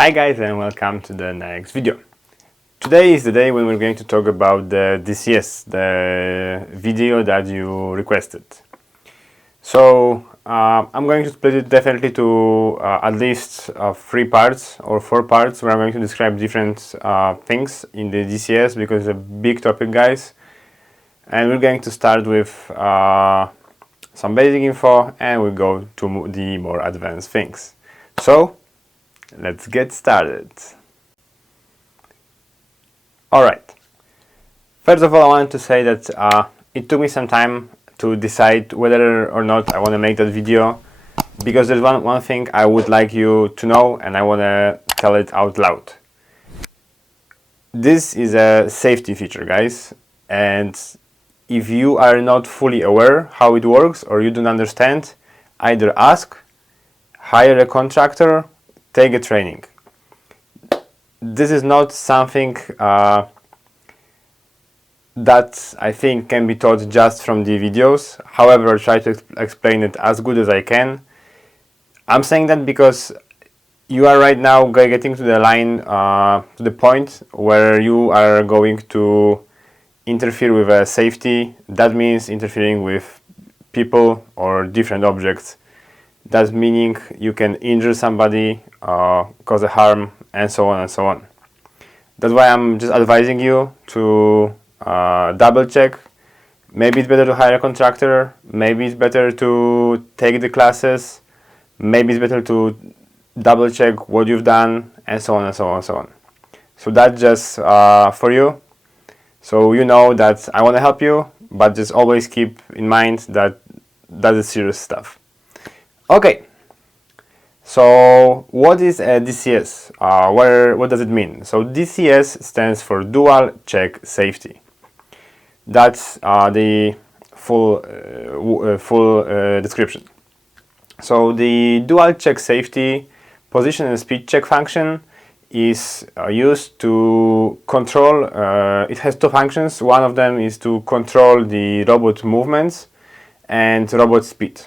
Hi guys, and welcome to the next video. Today is the day when we're going to talk about the DCS, the video that you requested. So I'm going to split it definitely to at least 3 parts or 4 parts where I'm going to describe different things in the DCS because it's a big topic, guys. And we're going to start with some basic info and we'll go to the more advanced things. So let's get started. Alright, first of all I wanted to say that it took me some time to decide whether or not I want to make that video, because there's one thing I would like you to know and I want to tell it out loud. This is a safety feature, guys, and if you are not fully aware how it works or you don't understand, either ask, hire a contractor, take a training. This is not something that I think can be taught just from the videos. However, I'll try to explain it as good as I can. I'm saying that because you are right now getting to the line, to the point where you are going to interfere with a safety. That means interfering with people or different objects. That's meaning you can injure somebody, cause a harm, and so on and so on. That's why I'm just advising you to double check. Maybe it's better to hire a contractor, maybe it's better to take the classes, maybe it's better to double check what you've done, and so on and so on and so on. So that's just for you. So you know that I want to help you, but just always keep in mind that that is serious stuff. Okay, so what is a DCS? What does it mean? So DCS stands for Dual Check Safety. That's the full description. So the Dual Check Safety position and speed check function is used to control, it has 2 functions. One of them is to control the robot movements and robot speed.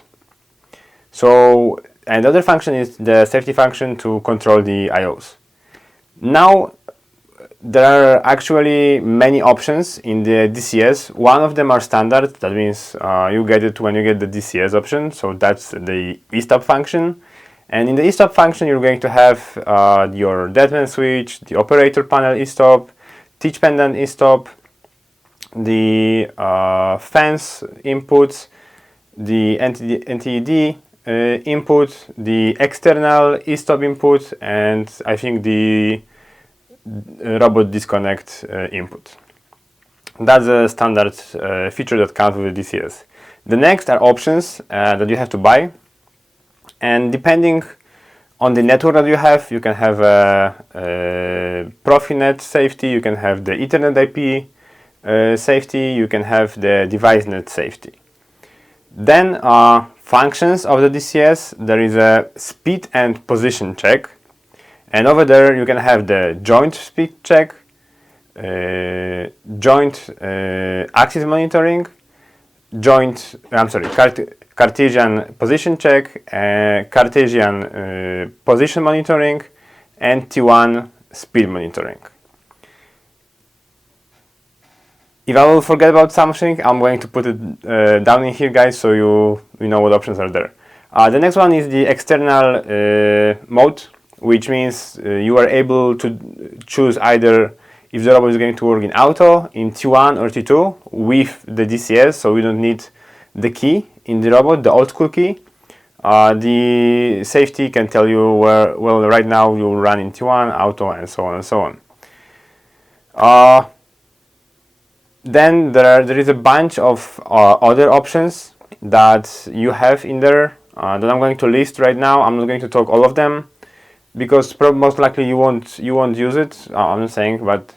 So another function is the safety function to control the IOs. Now there are actually many options in the DCS. One of them are standard, that means you get it when you get the DCS option, so that's the e-stop function. And in the e-stop function you're going to have your deadman switch, the operator panel e-stop, teach pendant e-stop, the fence inputs, the NTED input, the external e-stop input, and I think the robot disconnect input. That's a standard feature that comes with the DCS. The next are options that you have to buy, and depending on the network that you have, you can have a Profinet safety, you can have the Ethernet IP safety, you can have the DeviceNet safety. Then functions of the DCS, there is a speed and position check, and over there you can have the joint speed check, joint axis monitoring, Cartesian position check, Cartesian position monitoring, and T1 speed monitoring. If I will forget about something, I'm going to put it down in here, guys, so you know what options are there. The next one is the external mode, which means you are able to choose either if the robot is going to work in auto, in T1 or T2 with the DCS, so we don't need the key in the robot, the old school key. The safety can tell you where, well, right now you will run in T1, auto, and so on and so on. Then there is a bunch of other options that you have in there that I'm going to list right now. I'm not going to talk all of them because most likely you won't use it. I'm not saying, but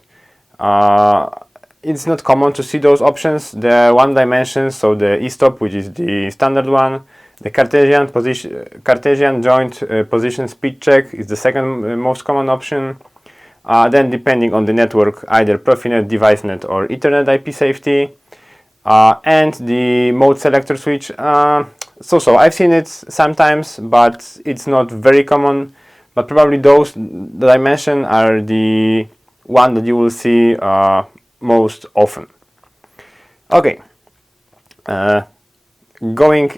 it's not common to see those options. The one dimension, so the e-stop, which is the standard one, the Cartesian joint position speed check is the second most common option. Then depending on the network, either Profinet, DeviceNet or Ethernet IP safety, and the mode selector switch. So I've seen it sometimes, but it's not very common. but probably those that I mentioned are the one that you will see most often. Okay, going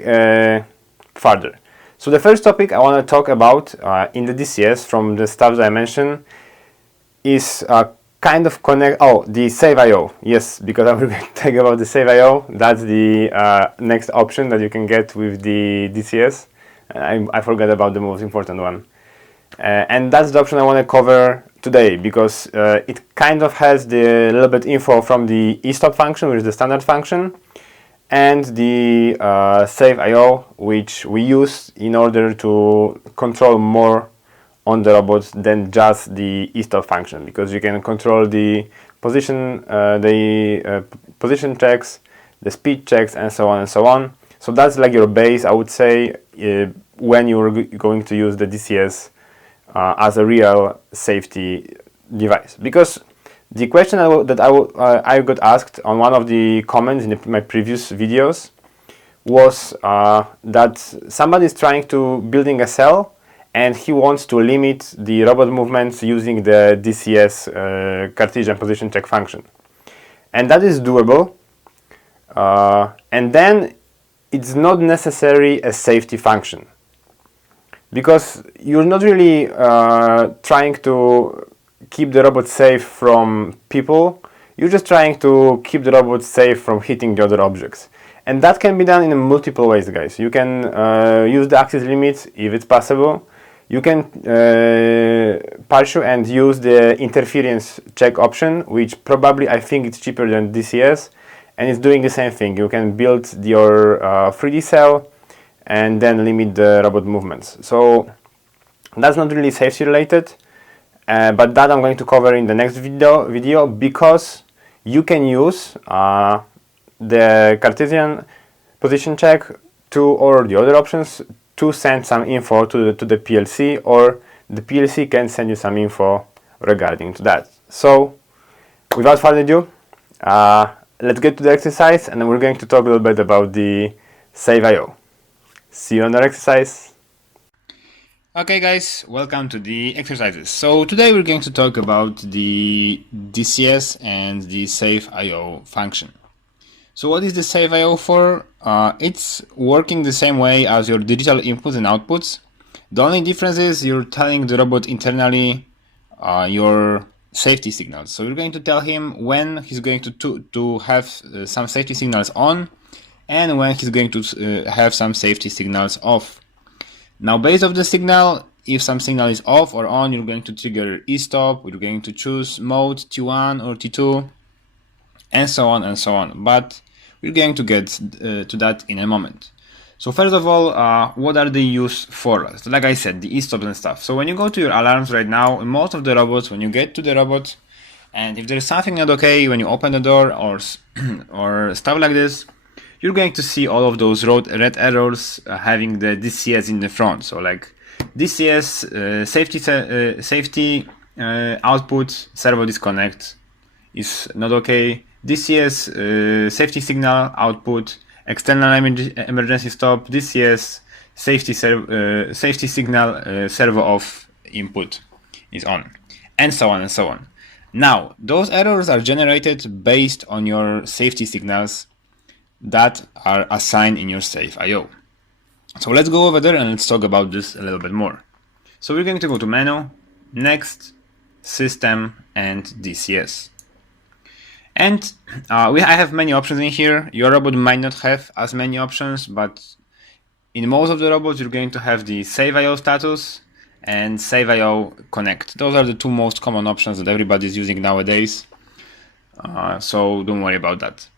further. So the first topic I want to talk about in the DCS from the stuff that I mentioned is kind of the Save IO. Yes, because I will talk about the Save IO. That's the next option that you can get with the DCS. I forgot about the most important one. And that's the option I want to cover today, because it kind of has the little bit info from the eStop function, which is the standard function, and the Save IO, which we use in order to control more on the robots than just the eStop function, because you can control the position checks, the speed checks, and so on and so on. So that's like your base, I would say, when you're going to use the DCS as a real safety device. Because the question I got asked on one of the comments in my previous videos was that somebody is trying to building a cell and he wants to limit the robot movements using the DCS Cartesian position check function. And that is doable. And then it's not necessarily a safety function, because you're not really trying to keep the robot safe from people. You're just trying to keep the robot safe from hitting the other objects. And that can be done in multiple ways, guys. You can use the axis limit if it's possible. You can pursue and use the interference check option, which probably I think it's cheaper than DCS, and it's doing the same thing. You can build your 3D cell and then limit the robot movements. So that's not really safety related, but that I'm going to cover in the next video, because you can use the Cartesian position check or the other options to send some info to the PLC, or the PLC can send you some info regarding to that. So without further ado, let's get to the exercise, and then we're going to talk a little bit about the Save IO. See you on the exercise. Okay guys, welcome to the exercises. So today we're going to talk about the DCS and the Save IO function. So what is the Save IO for? It's working the same way as your digital inputs and outputs. The only difference is you're telling the robot internally your safety signals. So you're going to tell him when he's going to have some safety signals on, and when he's going to have some safety signals off. Now, based on the signal, if some signal is off or on, you're going to trigger eStop, you're going to choose mode T1 or T2, and so on and so on. But we're going to get to that in a moment. So first of all, what are they used for? So like I said, the eStops and stuff. So when you go to your alarms right now, in most of the robots, when you get to the robot, and if there's something not okay, when you open the door or stuff like this, you're going to see all of those red arrows having the DCS in the front. So like DCS safety output servo disconnect is not okay. DCS safety signal output external emergency stop. DCS safety signal servo off input is on, and so on and so on. Now those errors are generated based on your safety signals that are assigned in your Save IO. So let's go over there and let's talk about this a little bit more. So we're going to go to Menu, Next, System, and DCS. And I have many options in here. Your robot might not have as many options, but in most of the robots you're going to have the Save IO status and Save IO Connect. Those are the two most common options that everybody is using nowadays. So don't worry about that.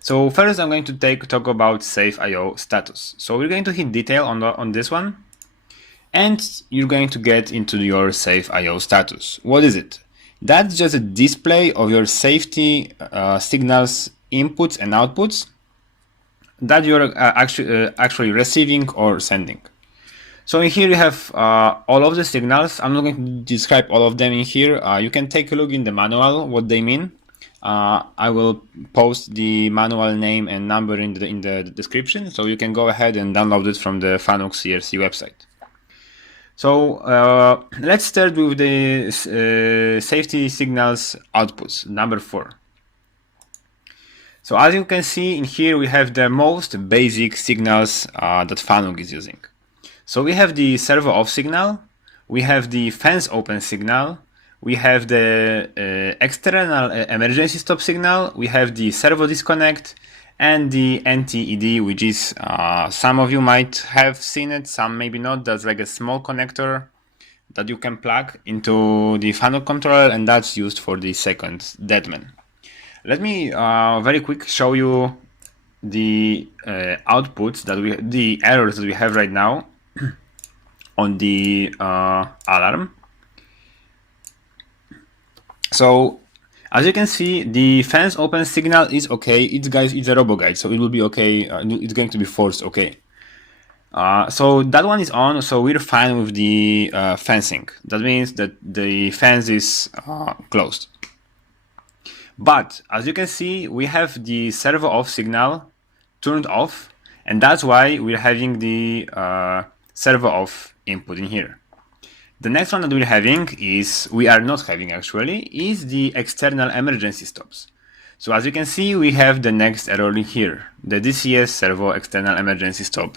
So first I'm going to talk about Save IO status. So we're going to hit detail on this one, and you're going to get into your Save IO status. What is it? That's just a display of your safety signals, inputs and outputs that you're actually receiving or sending. So in here you have all of the signals. I'm not going to describe all of them in here. You can take a look in the manual what they mean. I will post the manual name and number in the description, so you can go ahead and download it from the FANUC CRC website. So let's start with the safety signals outputs, number 4. So as you can see in here, we have the most basic signals that FANUC is using. So we have the servo off signal, we have the fence open signal, we have the external emergency stop signal, we have the servo disconnect, and the NTED, which is, some of you might have seen it, some maybe not. That's like a small connector that you can plug into the FANUC controller, and that's used for the second deadman. Let me very quick show you the outputs that the errors that we have right now on the alarm. So as you can see, the fence open signal is okay. It's a robo guide, so it will be okay. It's going to be forced okay. So that one is on, so we're fine with the fencing. That means that the fence is closed. But as you can see, we have the servo off signal turned off, and that's why we're having the servo off input in here. The next one that we are not having actually, is the external emergency stops. So as you can see, we have the next error in here. The DCS servo external emergency stop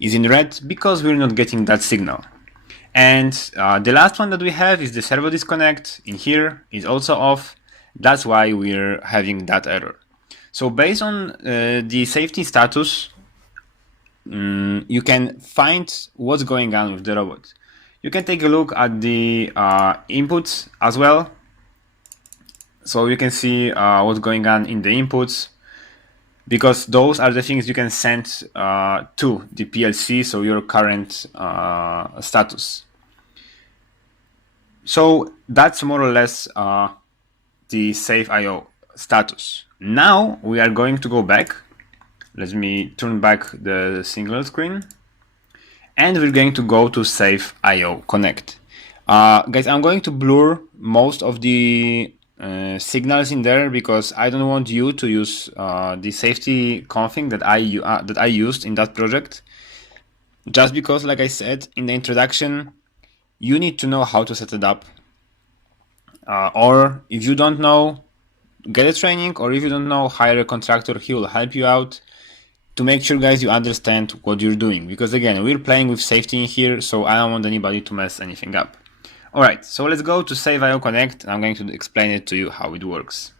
is in red because we're not getting that signal. And the last one that we have is the servo disconnect in here is also off. That's why we're having that error. So based on the safety status, you can find what's going on with the robot. You can take a look at the inputs as well. So you can see what's going on in the inputs, because those are the things you can send to the PLC, so your current status. So that's more or less the Safe IO status. Now we are going to go back. Let me turn back the single screen. And we're going to go to Safe IO Connect. Guys, I'm going to blur most of the signals in there because I don't want you to use the safety config that I used in that project. Just because, like I said in the introduction, you need to know how to set it up. Or if you don't know, get a training, or if you don't know, hire a contractor, he will help you out to make sure, guys, you understand what you're doing. Because again, we're playing with safety in here, so I don't want anybody to mess anything up. Alright, so let's go to Safe IO Connect, and I'm going to explain it to you how it works.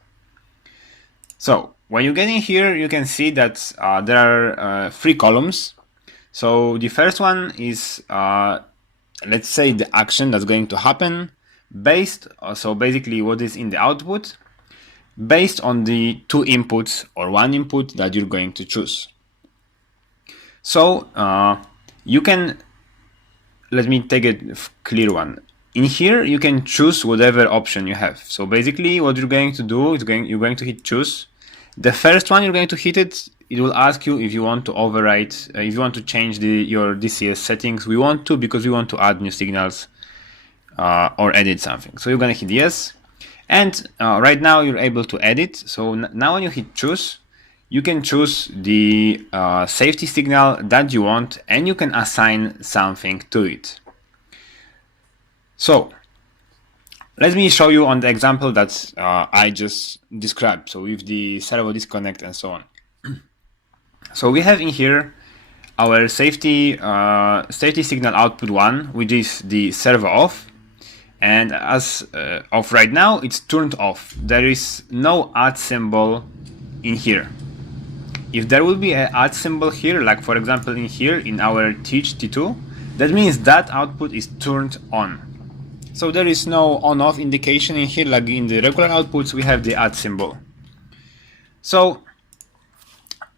So when you get in here, you can see that there are 3 columns. So the first one is, let's say, the action that's going to happen based, so basically what is in the output, based on the 2 inputs or 1 input that you're going to choose. So you can, let me take a clear one. In here, you can choose whatever option you have. So basically what you're going to do is you're going to hit choose. The first one you're going to hit it will ask you if you want to overwrite, if you want to change your DCS settings. We want to, because we want to add new signals or edit something. So you're going to hit yes. And right now you're able to edit. So now when you hit choose, you can choose the safety signal that you want, and you can assign something to it. So let me show you on the example that I just described. So with the servo disconnect and so on. So we have in here our safety signal output 1, which is the servo off. And as of right now, it's turned off. There is no add symbol in here. If there will be an add symbol here, like for example in here in our teach T2, that means that output is turned on. So there is no on-off indication in here, like in the regular outputs we have the add symbol. So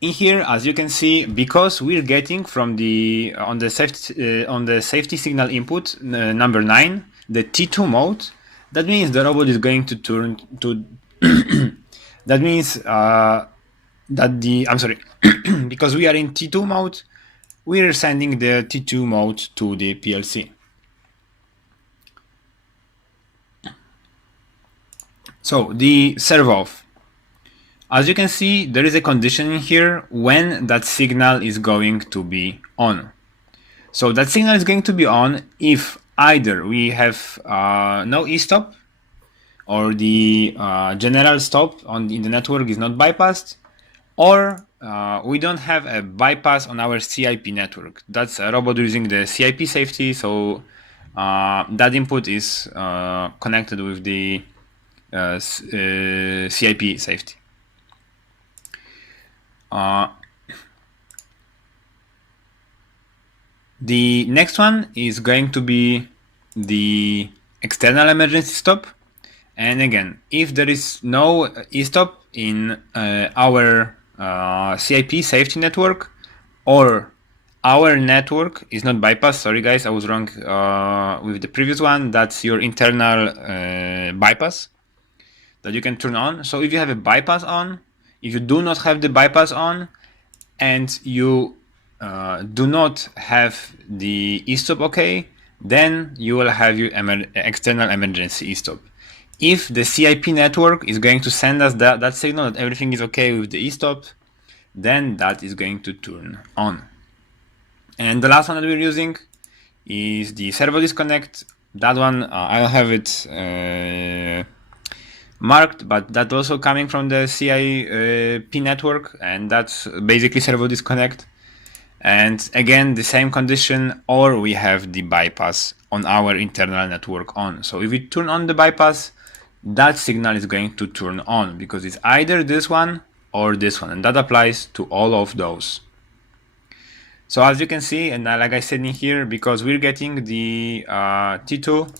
in here, as you can see, because we're getting from the on the safety signal input number 9, the T2 mode, that means the robot is going to turn to that means because we are in T2 mode, we are sending the T2 mode to the PLC. So the servo off. As you can see, there is a condition in here when that signal is going to be on. So that signal is going to be on if either we have no e-stop, or the general stop in the network is not bypassed, or we don't have a bypass on our CIP network. That's a robot using the CIP safety, so that input is connected with the CIP safety. The next one is going to be the external emergency stop. And again, if there is no e-stop in our CIP safety network, or our network is not bypassed, sorry guys, I was wrong with the previous one, that's your internal bypass that you can turn on. So if you have a bypass on, if you do not have the bypass on, and you do not have the e-stop okay, then you will have your external emergency e-stop. If the CIP network is going to send us that signal that everything is okay with the e-stop, then that is going to turn on. And the last one that we're using is the servo disconnect. That one, I'll have it marked, but that's also coming from the CIP network, and that's basically servo disconnect. And again, the same condition, or we have the bypass on our internal network on. So if we turn on the bypass, that signal is going to turn on, because it's either this one or this one, and that applies to all of those. So as you can see, and like I said in here, because we're getting the T2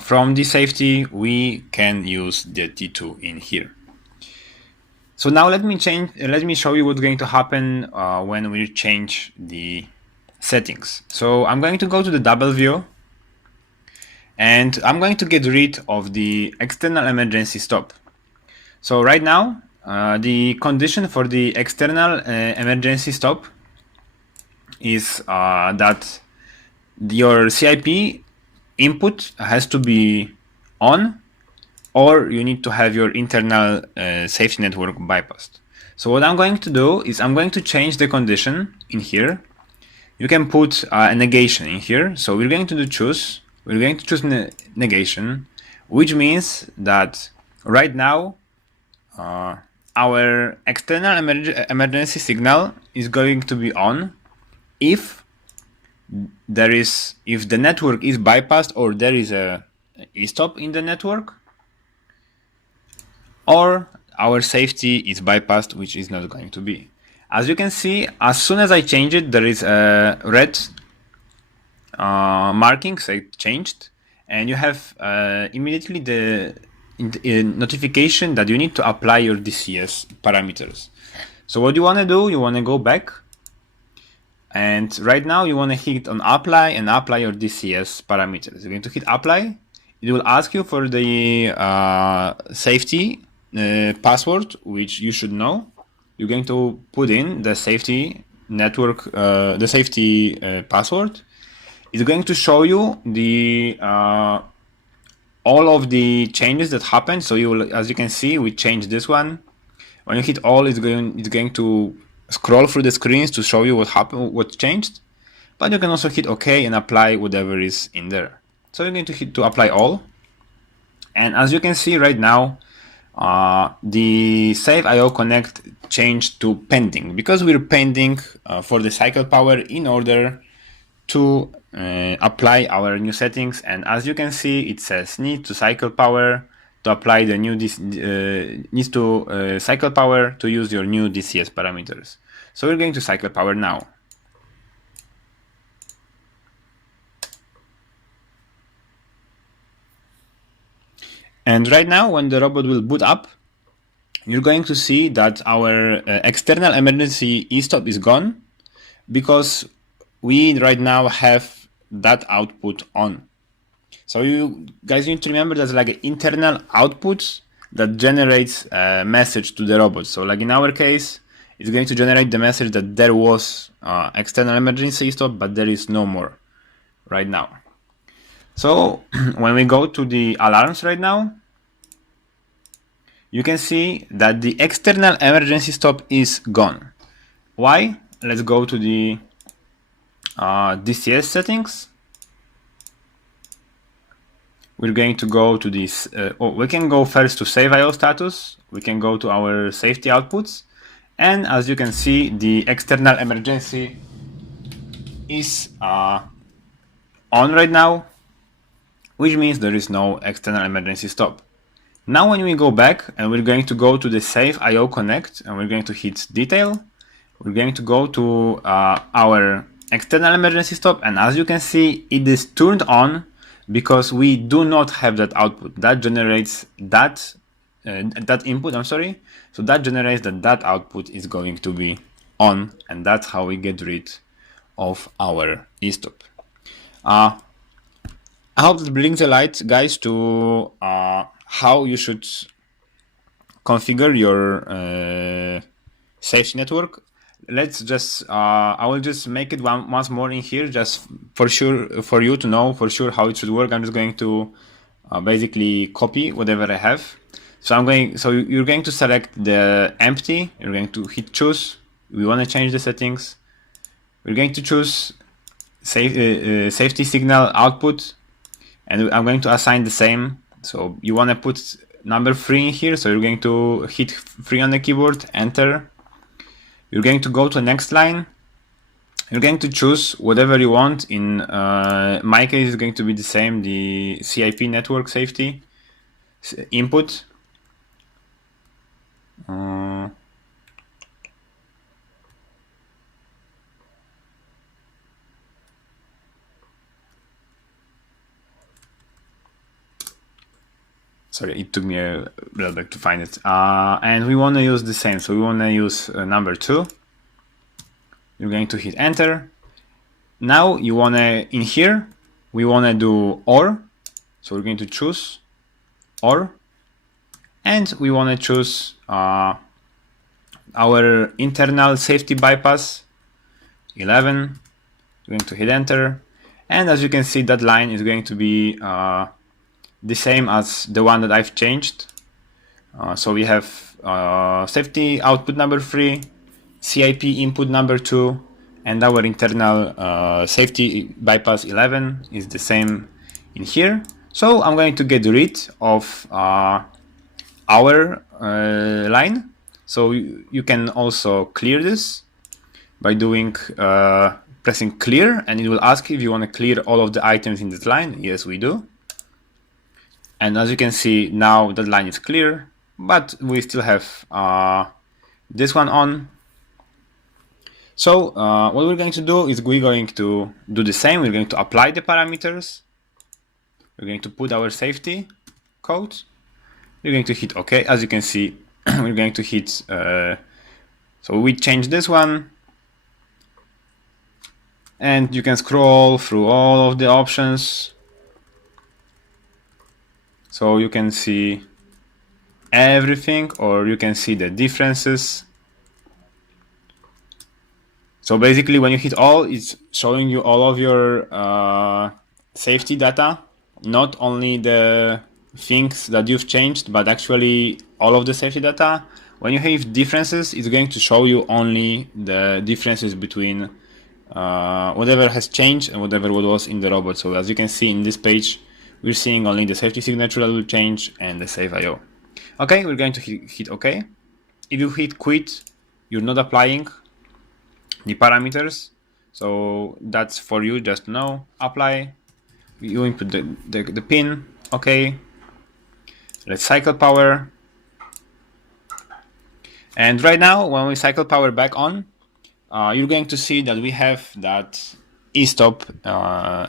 from the safety, we can use the T2 in here. So now let me show you what's going to happen when we change the settings. So I'm going to go to the double view, and I'm going to get rid of the external emergency stop. So right now, the condition for the external emergency stop is that your CIP input has to be on, or you need to have your internal safety network bypassed. So what I'm going to do is I'm going to change the condition in here. You can put a negation in here. So we're going to choose negation, which means that right now our external emergency signal is going to be on if the network is bypassed, or there is a e-stop in the network, or our safety is bypassed, which is not going to be. As you can see, as soon as I change it, there is a red marking, say changed, and you have immediately the notification that you need to apply your DCS parameters. So what you want to do, you want to go back, and right now you want to hit on apply and apply your DCS parameters. You're going to hit apply. It will ask you for the safety password, which you should know. You're going to put in the safety network, the safety password. It's going to show you the all of the changes that happened. So you will, as you can see, we changed this one. When you hit all, it's going to scroll through the screens to show you what happened, what changed. But you can also hit OK and apply whatever is in there. So you're going to hit to apply all. And as you can see right now, the Safe IO Connect changed to pending, because we're pending for the cycle power in order to apply our new settings. And as you can see, it says need to cycle power to apply the new needs to cycle power to use your new DCS parameters. So we're going to cycle power now. And right now, when the robot will boot up, you're going to see that our external emergency e-stop is gone, because we right now have that output on. So you guys need to remember there's like an internal output that generates a message to the robot. So like in our case, it's going to generate the message that there was external emergency stop, but there is no more right now. So when we go to the alarms right now, you can see that the external emergency stop is gone. Why? Let's go to the DCS settings. We're going to go to this, we can go first to Save IO status, we can go to our safety outputs, and as you can see, the external emergency is on right now, which means there is no external emergency stop. Now when we go back and we're going to go to the Safe IO Connect and we're going to hit Detail, we're going to go to our external emergency stop, and as you can see, it is turned on because we do not have that output. That generates that input, I'm sorry. So that generates that output is going to be on, and that's how we get rid of our e-stop. I hope that brings a light, guys, to how you should configure your safety network. Let's just, I will just make it once more in here, just for sure, for you to know for sure how it should work. I'm just going to basically copy whatever I have. So you're going to select the empty, you're going to hit choose. We want to change the settings. We're going to choose safety signal output, and I'm going to assign the same. So you want to put number 3 in here, so you're going to hit 3 on the keyboard, enter. You're going to go to the next line. You're going to choose whatever you want. In my case, it's going to be the same, the CIP network safety input. Sorry, it took me a little bit to find it. And we want to use the same, so we want to use number 2. You're going to hit enter. Now you want to, in here, we want to do OR. So we're going to choose OR. And we want to choose our internal safety bypass 11. We're going to hit enter. And as you can see, that line is going to be the same as the one that I've changed. So we have safety output number 3, CIP input number 2, and our internal safety bypass 11 is the same in here. So I'm going to get rid of our line. So you can also clear this by doing pressing clear, and it will ask if you want to clear all of the items in this line. Yes, we do. And as you can see, now that line is clear, but we still have this one on. So what we're going to do is we're going to do the same. We're going to apply the parameters. We're going to put our safety code. We're going to hit OK. As you can see, we're going to hit, so we change this one. And you can scroll through all of the options. So you can see everything, or you can see the differences. So basically when you hit all, it's showing you all of your safety data, not only the things that you've changed, but actually all of the safety data. When you have differences, it's going to show you only the differences between whatever has changed and whatever was in the robot. So as you can see in this page, we're seeing only the safety signature that will change and the Safe IO. Okay, we're going to hit OK. If you hit quit, you're not applying the parameters. So that's for you just to know. Apply. You input the pin. OK. Let's cycle power. And right now, when we cycle power back on, you're going to see that we have that e-stop,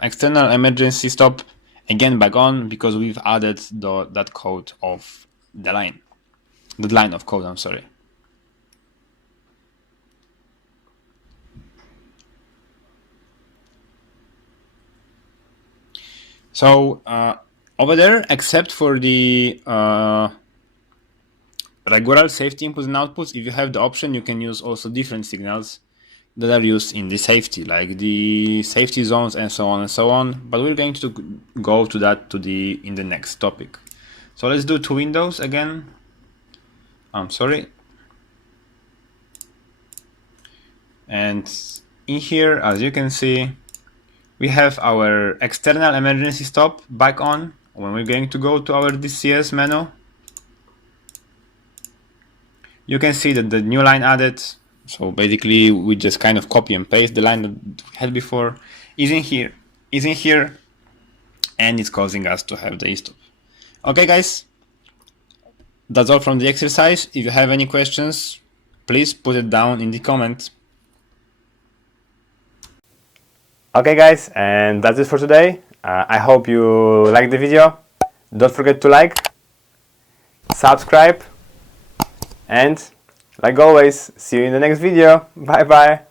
external emergency stop, again back on, because we've added that code of the line. The line of code, I'm sorry. So over there, except for the regular safety inputs and outputs, if you have the option, you can use also different signals that are used in the safety, like the safety zones and so on and so on. But we're going to go to that in the next topic. So let's do 2 windows again. I'm sorry. And in here, as you can see, we have our external emergency stop back on when we're going to go to our DCS menu. You can see that the new line added, so basically we just kind of copy and paste the line that we had before, is in here, and it's causing us to have the e-stop. Okay guys, that's all from the exercise. If you have any questions, please put it down in the comment. Okay guys, and that's it for today. I hope you liked the video. Don't forget to like, subscribe, and like always, see you in the next video. Bye bye.